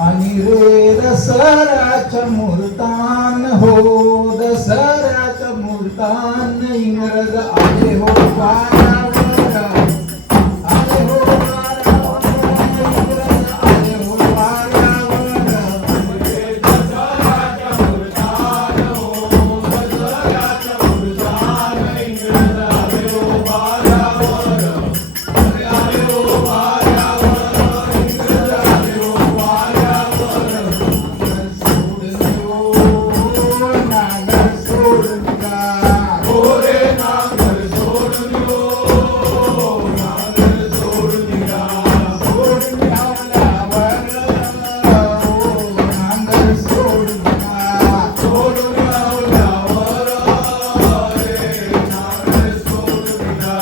आणि रे दसऱ्याच्या मुहूर्तान हो, दसऱ्याच्या मुहूर्तान इंग्रज आले हो वाऱ्यावर, आले हो वाऱ्यावर, इंग्रज आले हो वाऱ्यावर. दसऱ्याच्या मुहूर्तान हो, दसऱ्याच्या मुहूर्तान इंग्रज आले हो वाऱ्यावर, आले हो वाऱ्यावर, इंग्रज आले हो वाऱ्यावर. नांगर सोडून का हो रे, नांगर सोडून यो, नांगर सोडून का सोडून लावल्यावर हो, नांगर सोडून का सोडून लावल्यावर रे, नांगर सोडून का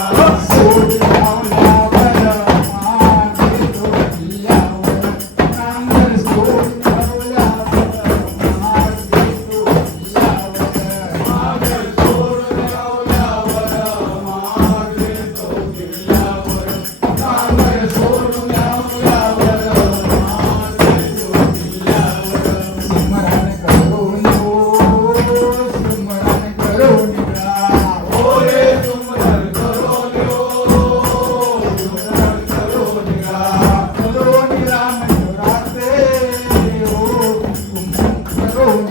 सोडून लावल्यावर मागे डोक्यावर, नांगर सोडून लावल्यावर मागे डोक्यावर, नांगर सोडून लावल्यावर मागे डोक्यावर, नांगर सोडून लावल्यावर मागे डोक्यावर. स्मरण करून हो, स्मरण करून हो रे, स्मरण करून हो, स्मरण करून करून राम राते हो, करून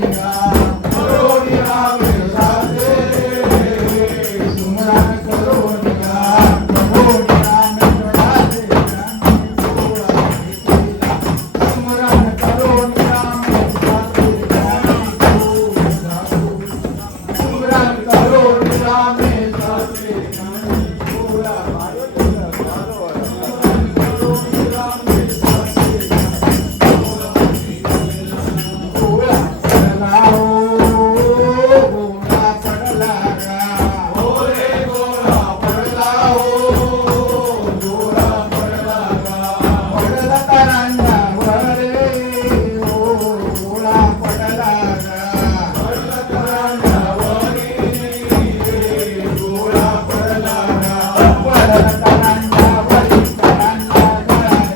करून राम राते, स्मरण करून करून राम राते, स्मरण करून राम राते, स्मरण करून राम राते. गोळा पडला हो, गोळा पडला हो रे, गोळा पडला हो, गोळा पडला पडला तरांगावर रे हो, गोळा पडला पडला तरांगावर रे, गोळा पडला पडला तरांगावर, तरांगा गळाया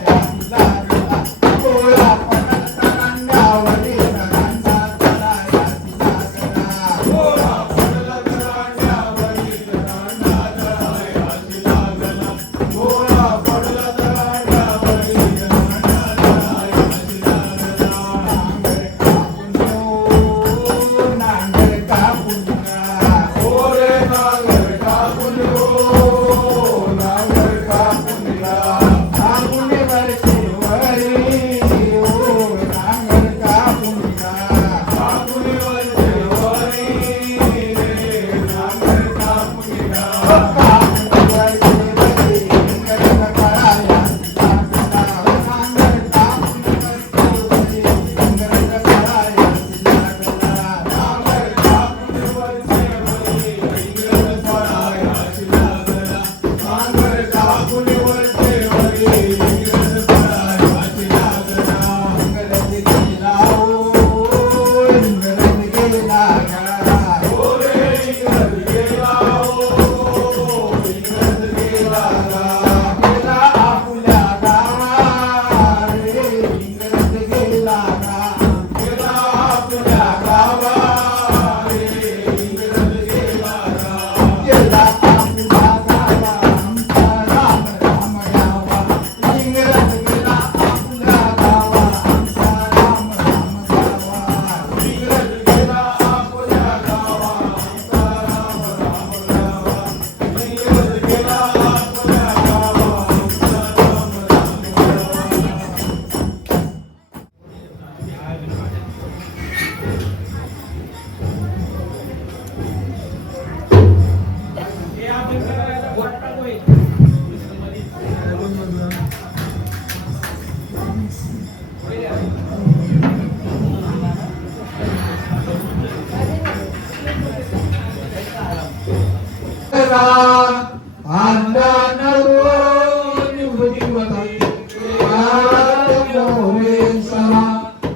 लागला, गोळा पडला तरांगावर, तरांगा गळाया लागला, गोळा पडला तरांगावर, तरांगा गळाया लागला, गोळा पडला तरांगावर, नांगर कापून हो रे, नांगर कापून हो, नांगर कापून कापून वरचे वरी हो, नांगर कापून कापून वरचे वरी रे, नांगर कापून कापून वरचे वरी, इंग्रज गळाया लागला, नांगर कापून वरचे वरी, इंग्रज गळाया लागला, नांगर कापून वरचे वरी, इंग्रज गळाया लागला, नांगर कापून वरचे वरी, इंग्रज गळाया लागला. इंग्रज गेला हो, इंग्रज गेला हो रे, इंग्रज गेला हो, इंग्रज गेला गेला आपल्या गावा रे, इंग्रज गेला गेला आपल्या गावा रे, इंग्रज गेला गेला आपल्या गावा, आमचा राम राम यावा, इंग्रज गेला आपल्या गावा, आमचा राम राम यावा, इंग्रज गेला आपल्या गावा, आमचा राम राम यावा, इंग्रज गेला आपल्या गावा, आमचा राम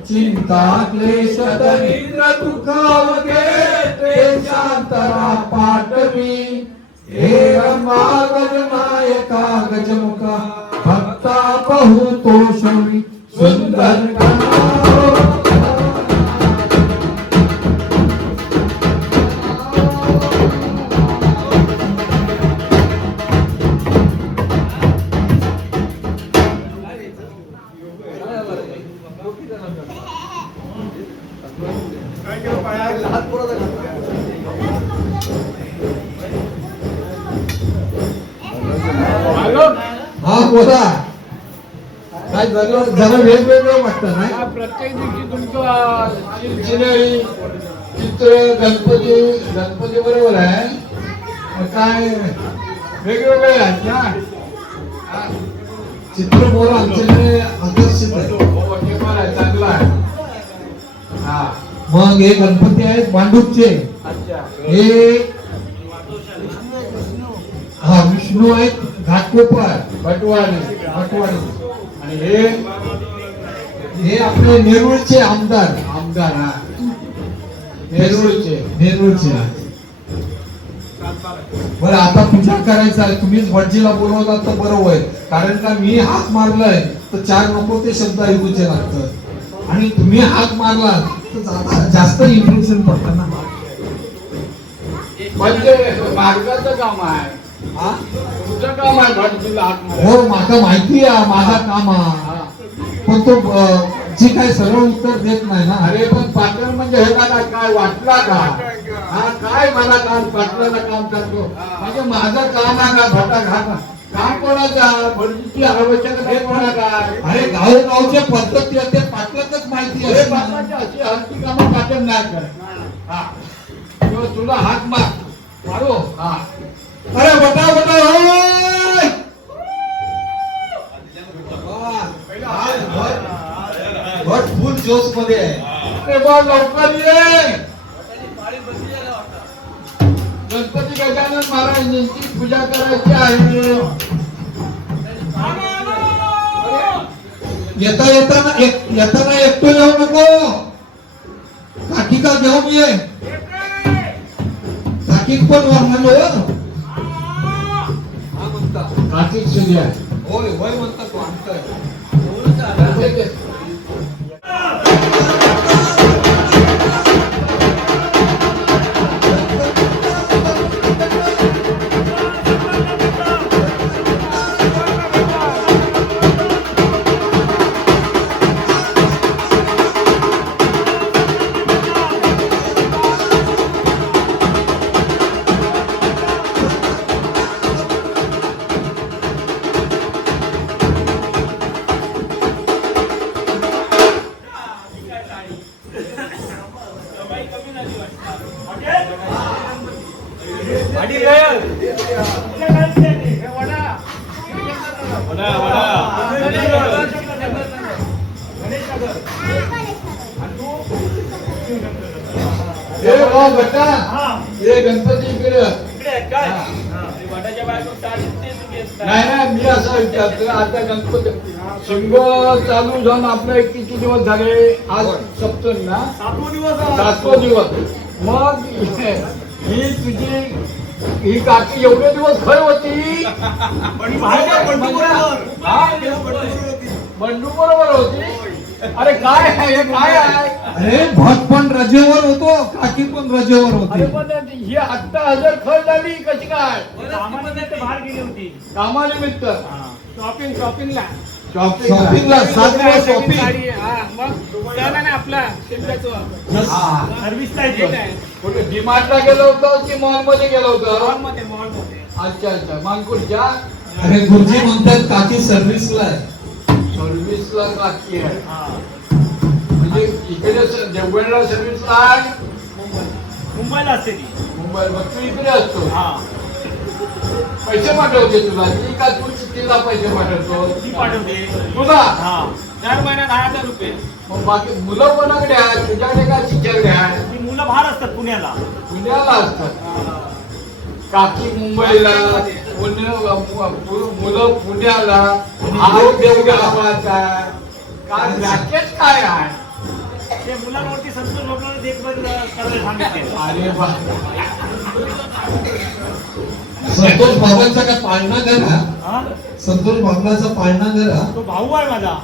चिंता क्लेश दरिद्र दुखावते ते शांतरा पाठवी हे रंबा गजनायका गजमुखा भक्ता पाहू तो शौरी सुंदर गाव. हा बोला काय जरा वेगवेगळं वाटतं ना. प्रत्येक दिवशी तुमचं सिनरी चित्र गणपती बरोबर आहे. मग काय वेगवेगळे आहेत ना. चित्र बोल आमच्याकडे आकर्षित आहे. हो, ते पण आहे, चांगलं आहे. हा मग हे गणपती आहेत मांडूपचे. अच्छा. हे हा विष्णू आहेत घाटकोपर भटवाडी. आणि हे आपले नेरूळचे आमदार. हा नेरूळचे. बरं आता पूजा करायचं आहे. तुम्हीच भटजीला बोलवतात तर बरं होईल. कारण का मी हाक मारलाय तर चार नको ते शब्द ऐकूचे लागतात आणि तुम्ही हाक मारला तर जास्त इम्प्रेशन पडतं ना. म्हणजे मार्गाचं काम आहे. हा? तुमचं काम आहे भटजीला हाक मारायचं. हो माका माहिती आहे माझा काम आहे. हा. पण तो जी काय सरळ उत्तर देत नाही ना. अरे पण पाटण म्हणजे हे मला काय वाटला का? हा काय मला काम पाटलाला काम करतो म्हणजे माझं काम आहे का भटा घाट काम कोणाचा भटजीची आवश्यकता हे कोणाचा. अरे गावोगावच्या पद्धती आहे, ते पाटलातच माहिती हे आहे. पाटलाची अशी हलकी कामं पाटण नाही करत. हा किंवा तुला हात मारू. हा अरे बटा होय. भट फुल जोश मध्ये आहे. अरे बा लवकर ये. गणपती गजानन महाराजांची पूजा करायची आहे. येताना एकटो येऊ नको. काठिका घेऊन ये. काठीक पण वाहलो. कार्तिक सूर्य होय होय म्हणता तो आणतोय. गणपती इकडे नाही मी असं विचारतो. आता गणपती शिंग चालू जाऊन आपले किती दिवस झाले. आज सप्तमी ना. 7वा दिवस. मग ही तुझी ही काकी एवढे दिवस खय होती. बंडू बरोबर होती. अरे काय आहे हे काय आहे. अरे भट पण रजेवर होतो काकी पण रजेवर अरे होती. पण ही आत्ता हजर खय झाली कशी काय. बाहेर गेली होती कामानिमित्त शॉपिंगला. शॉपिंगला 7 दिवस शॉपिंग. आपला कुठे डीमार्टला गेलो होतो की मॉल मध्ये गेलो होतो. मॉलमध्ये अच्छा मानकुडच्या अरे गुरुजी म्हणतात काकी सर्व्हिसला आहे. सर्व्हिसला काकी आहे. म्हणजे इकडे देवगडला सर्व्हिसला आहे. मुंबईला असते ती. मुंबई मग तू इकडे असतो. हा पैसे पाठवते तुला ती का तू तिला पैसे पाठवतो. ती पाठवते तुला हा 4 महिन्यात 10,000 रुपये. मग बाकी मुलं कोणाकडे आहे तुझ्याकडे का तिच्याकडे आहे. ती मुलं बाहेर असतात पुण्याला. पुण्याला असतात. काकी मुंबईला मुलं पुण्याला भाऊ देवगावाचा काय रॅकेट काय आहे. ते मुलांवरती संतोष लोकांना देखभाल करायला सांगितले. अरे बा संतोष बाबांचा काय पाळणा घर हा? हा? संतोष बाबांचा पाळणा घर हा? तो भाऊ आहे माझा.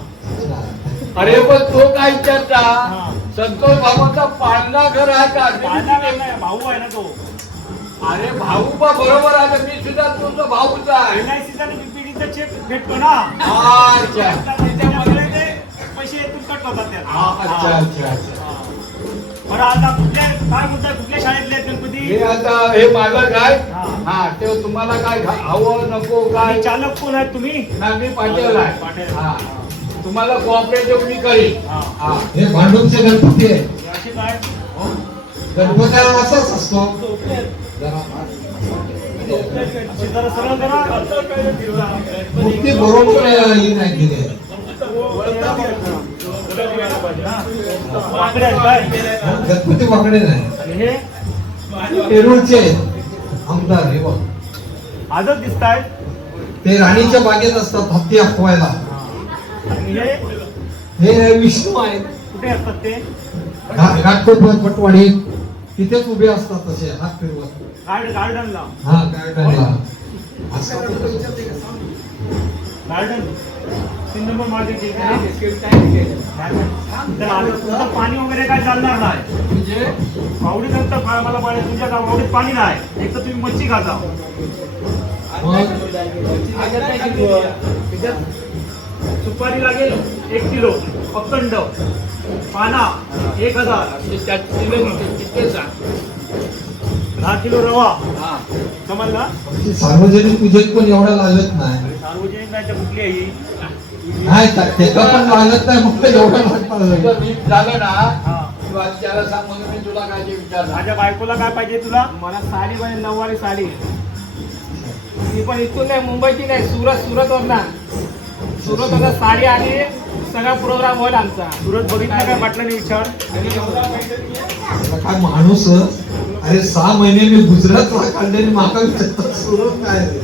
अरे पण तो काय विचारता हा. संतोष बाबांचा पाळणा घर आहे का माझा नाही, भाऊ आहे ना तो. अरे भाऊ बा बरोबर आहे मी सुद्धा तुमचा भाऊच आहे LIC आणि BPDचा चेक भेटतो ना. अच्छा त्याच्यामध्ये ते पैसे येतून कट होतात त्यात. अच्छा अच्छा हा. बरं आता काय म्हणताय, कुठल्या शाळेतले आहेत गणपती? हे आता हे मालक आहे हा. हा ते तुम्हाला काय हवं नको काय आणि चालक कोण आहेत तुम्ही? ना मी पाटील आहे पाटील. हा तुम्हाला कोऑपरेटिव्ह मी करीन हा. हा हे भांडूपचे गणपती आहे. हे असे काय? गणपतीला असाच असतो. असे जरा सरळ करा. मूर्ती बरोबर ही नाही केली. वाकडे आहेत काय? गणपती वाकडे नाही. आणि हे पेरूरचे आमदार हे बघ. आजच दिसत आहेत. ते राणीच्या बागेत असतात हत्ती अफवायला. आणि हे हे विष्णू आहेत. कुठे असतात ते? घाटकोट पटवाडी तिथेच उभे असतात तसे हात फिरवत. गार्डनला. हा गार्डनला असं गार्डन 3 नंबर मार्केट पाणी वगैरे काय चालणार नाही. म्हणजे आवडी नंतर मला पाणी तुमच्या आवडीत पाणी नाही. एक तर तुम्ही मच्छी खाता. सुपारी लागेल 1 किलो अखंड. पाना 1000. 10 किलो रवा. समजला? सार्वजनिक पूजेत पण एवढा लागत नाही. सार्वजनिक नाही तर कुठली आहे ही? नाही त्याचा पण लागत नाही म्हटलं एवढा लागतात. तुझं नीट झालं ना हा. किंवा त्याला सांग म्हणून मी तुला काय ते विचारणार माझ्या बायकोला काय पाहिजे तुला? मला साडी पाहिजे, नऊवारी साडी. ती पण इथून नाही, मुंबईची नाही, सुरत वरना साडी आणि सगळा प्रोग्राम होईल आमचा. सुरत बघितलं काय म्हटलं नाही विचार. आता काय माणूस अरे 6 महिने मी गुजरातला काढले आणि माका विचारतात सुरत काय रे?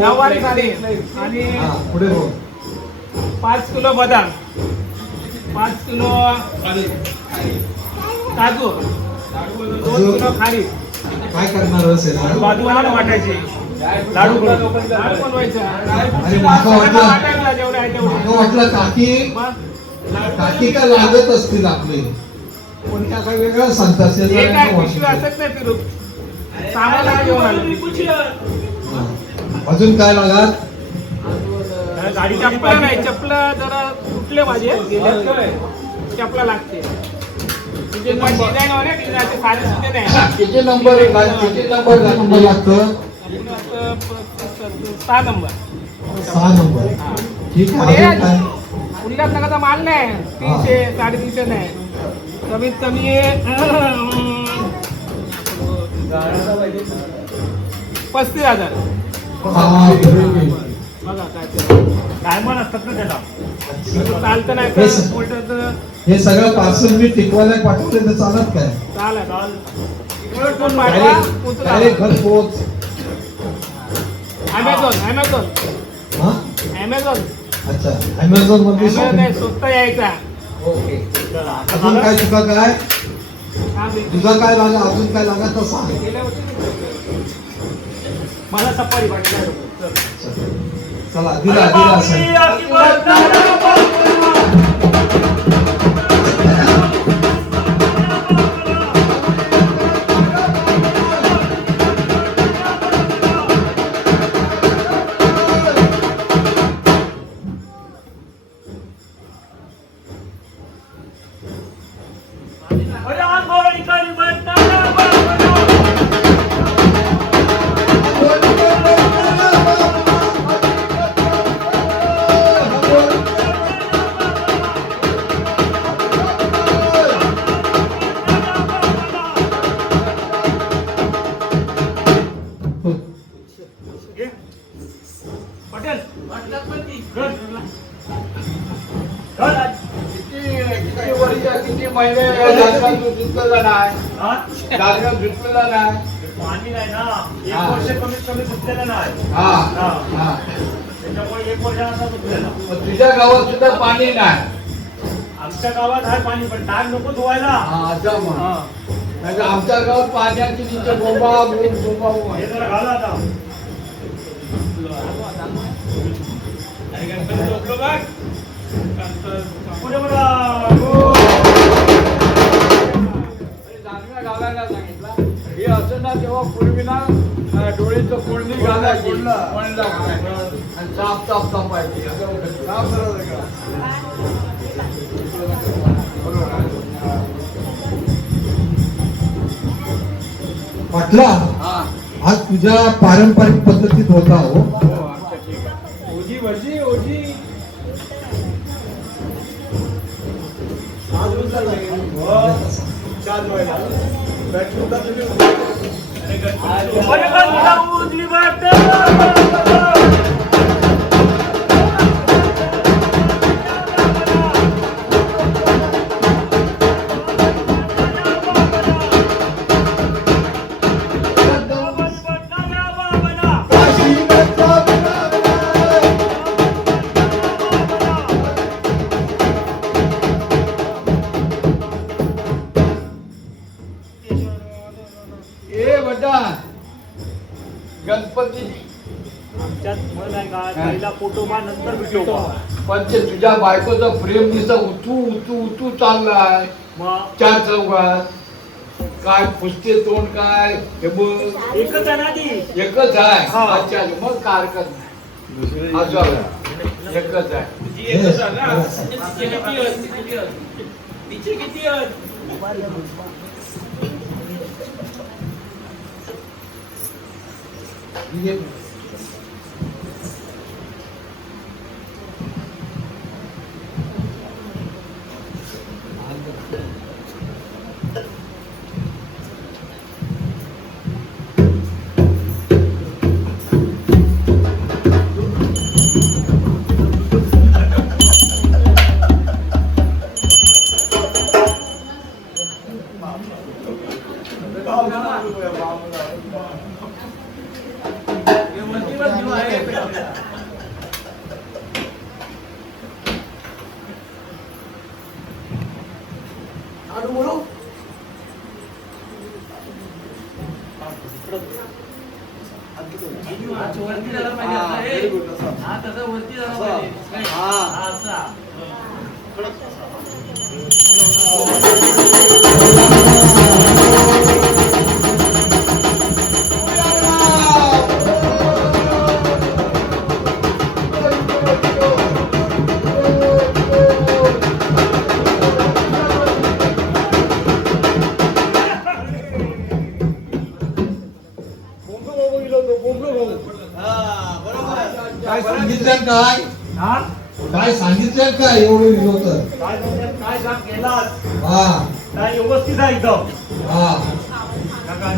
नऊवारी साडी आणि हा पुढे बघ. 5 किलो बदाम, 5 किलो काजू, 2 किलो खारी. काय करणार असेल बाजूला वाटायचे लाडू लाडू बनवायचा. अरे माका वाटलं वाटायला जेवढे आहे तेवढे. माका वाटलं काकी मग काकी काय लागत असतील आपले पण त्या काय वेगळं सांगतात हे काय शेजाऱ्यांना पिशवी वाटतं. असत नाही फिरू सामान घेऊन आलो. हा. अजून काय लागत गाडी चपला नाही, चपला जरा तुटले माझे चपला लागते. तिचे पण डिझाईन वाले डिझाईन साधे सुद्धा नाही. किती नंबर किती नंबर लागतं 6 नंबर. 6 नंबर ठीक आहे अजून काय उल्हासनगरचा माल नाही, 300 350 नाही, कमीत कमी 35,000. हा, बरोबर. बघा काय ते. डायमंड असतात ना त्याला. चालतं नाही हे तर उलटं हे सगळं पार्सल मी टिकवायला पाठवले तर चालत काय चालेल. पण पाठवा, उचला. डायरेक्ट घर पोच Amazon हा अच्छा अमेझॉन मध्ये नाही, स्वतः यायचा. ओके अजून काय तुझा काय तुझा काय लागा अजून काय लागा तर सांग मला सफारी वाटली. चला दिला असेल पटेल किती वर्ष किती महिने जागरण धुतलेला नाही जागरण धुतलेला नाही पाणी नाही ना. 1 हा. वर्ष कमीत कमी सुटलेलं नाही. हा हा. हा त्याच्यामुळे 1 वर्षानंतर सुटलेला. मग तुझ्या गावात सुद्धा पाणी नाही आमच्या गावात आहे पाणी पण टाक नको धुवायला. हा असं म्हण. हा. नाही तर आमच्या गावात पाण्याची तिथे बोंबा बोंबा हे जरा घाला आता. पुढे बघा. हो. चांगला घालायला सांगितलं. हे असं ना तेव्हा पूर्वी ना डोळीचं कोंडणी घालायची कोंडला घालायची आणि साफ साफ सापायची म्हटला हा आज तुझ्या पारंपरिक पद्धतीत होता हो. हो अच्छा ठीक आहे. ओजी वजी ओजी उजवी वाट. ए बड्डा गणपती आमच्यात म्हण आहे का, पहिला पोटोबा नंतर विठोबा. पण ते तुझ्या बायकोचं प्रेम दिसत उतू उतू उतू चाललाय मग चार चौघात काय पुसते तोंड काय हे बघ एकच आहे ना ती. एकच आहे हा. अच्छा मग काय हरकत नाही असं एकच आहे काय सांगितलं काय हा? काय सांगितलं काय एवढं होतं. काय म्हणतात, काय सांग केलास? हा काय व्यवस्थित आहे एकदम. हा काका, हा.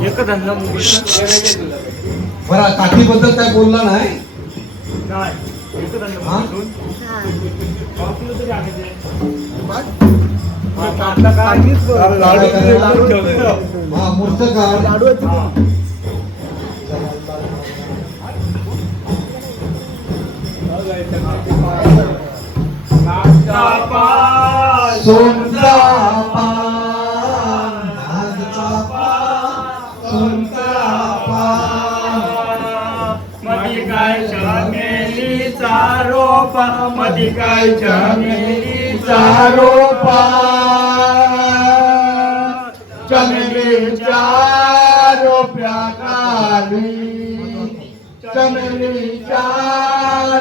एकच धंदा बरं काठीबद्दल काय बोलला नाही. नाही एकच धंदा हा? बाकीचं तरी आहे ते. हा मूर्त काढ. हा. सोनचा पान, नागचा पान, सोनचा पान. मधी काय चमेलीचा रोपा, मधी काय चमेलीचा रोपा चमेलीच्या रोप्या खाली, चमेलीच्या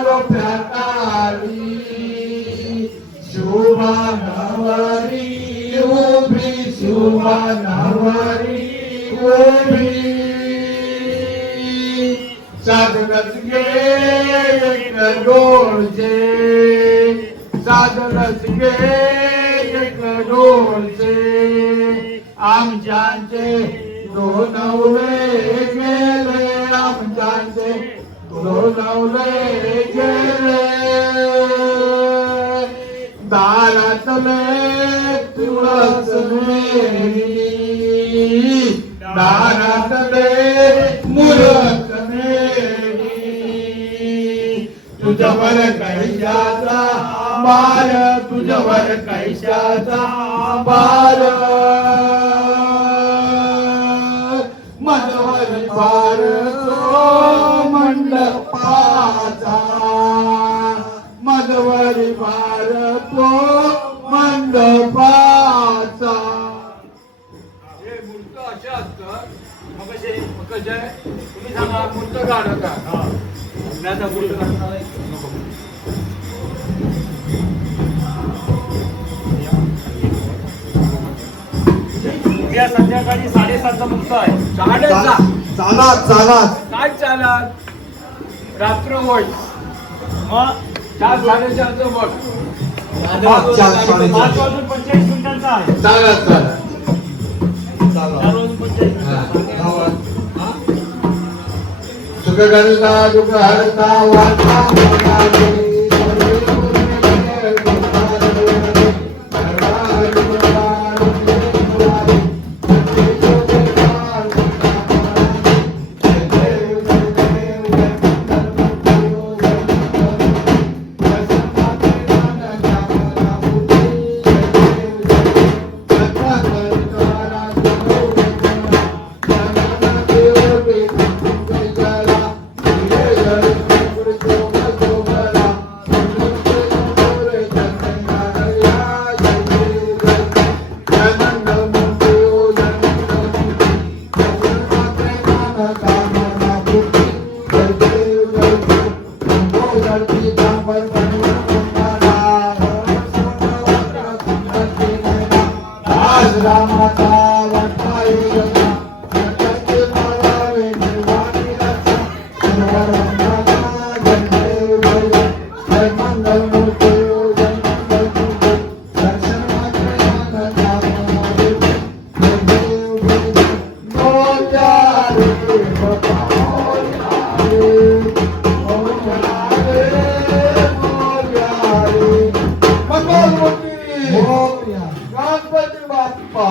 रोप्या खाली शुभानवरी उभी, शुभानवरी उभी. साधनच घे एक डोळचे, साधनच घे एक डोळचे. आमच्याचे दोनवले गेले, आमच्याचे दोनवले गेले. दारातले तुळस मेली, दारातले मुरत मेली. तुझवर कैशाचा बार तुझवर कैशाचा बार मधवर बार तो मंडपाचा मधवरी बार तो मंडपाचा. हे मूर्त असे असतात मग कसे कसे तुम्ही सांगा. मूर्त काढतात हा. नाही आता पुढे नको. उद्या संध्याकाळी 7:30चा मुक्त आहे. 7:30 चालात चालात काय चालत रात्र होय मग 4-4:30चं बघ 4-4:30. 5:45 मिनिटांचा आहे. चालत चालत 4:45 सुखगंधा दुःख हरता वाचा गणपती बाप्पा